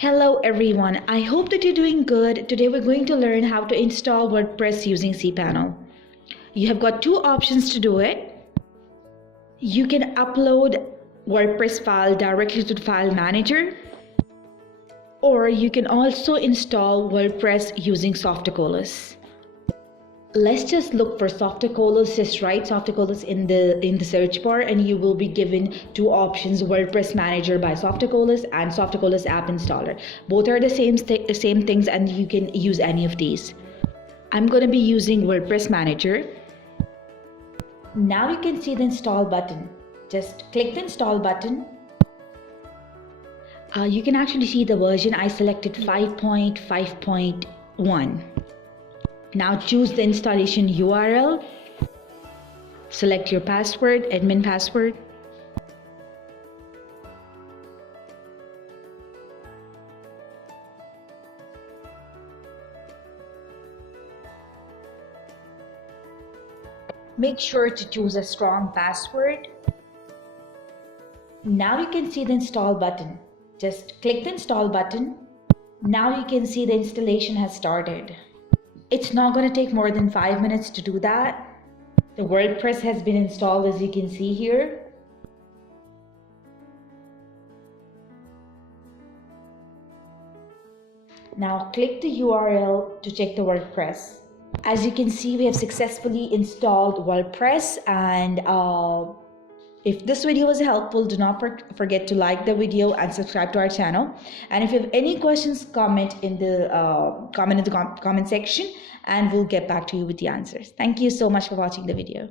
Hello everyone, I hope that you're doing good. Today we're going to learn how to install WordPress using cPanel. You have got two options to do it. You can upload WordPress file directly to the file manager, or you can also install WordPress using softaculous. Let's just look for softaculous. Just write softaculous in the search bar and you will be given two options: WordPress Manager by Softaculous and Softaculous App Installer. Both are the same things and you can use any of these. I'm going to be using WordPress Manager. Now you can see the install button. Just click the install button. You can actually see the version. I selected 5.5.1. Now choose the installation URL, select your password, admin password. Make sure to choose a strong password. Now you can see the install button. Just click the install button. Now you can see the installation has started. It's not going to take more than 5 minutes to do that. The WordPress has been installed, as you can see here. Now click the URL to check the WordPress. As you can see, we have successfully installed WordPress, and if this video was helpful, do not forget to like the video and subscribe to our channel. And if you have any questions, comment in the comment section and we'll get back to you with the answers. Thank you so much for watching the video.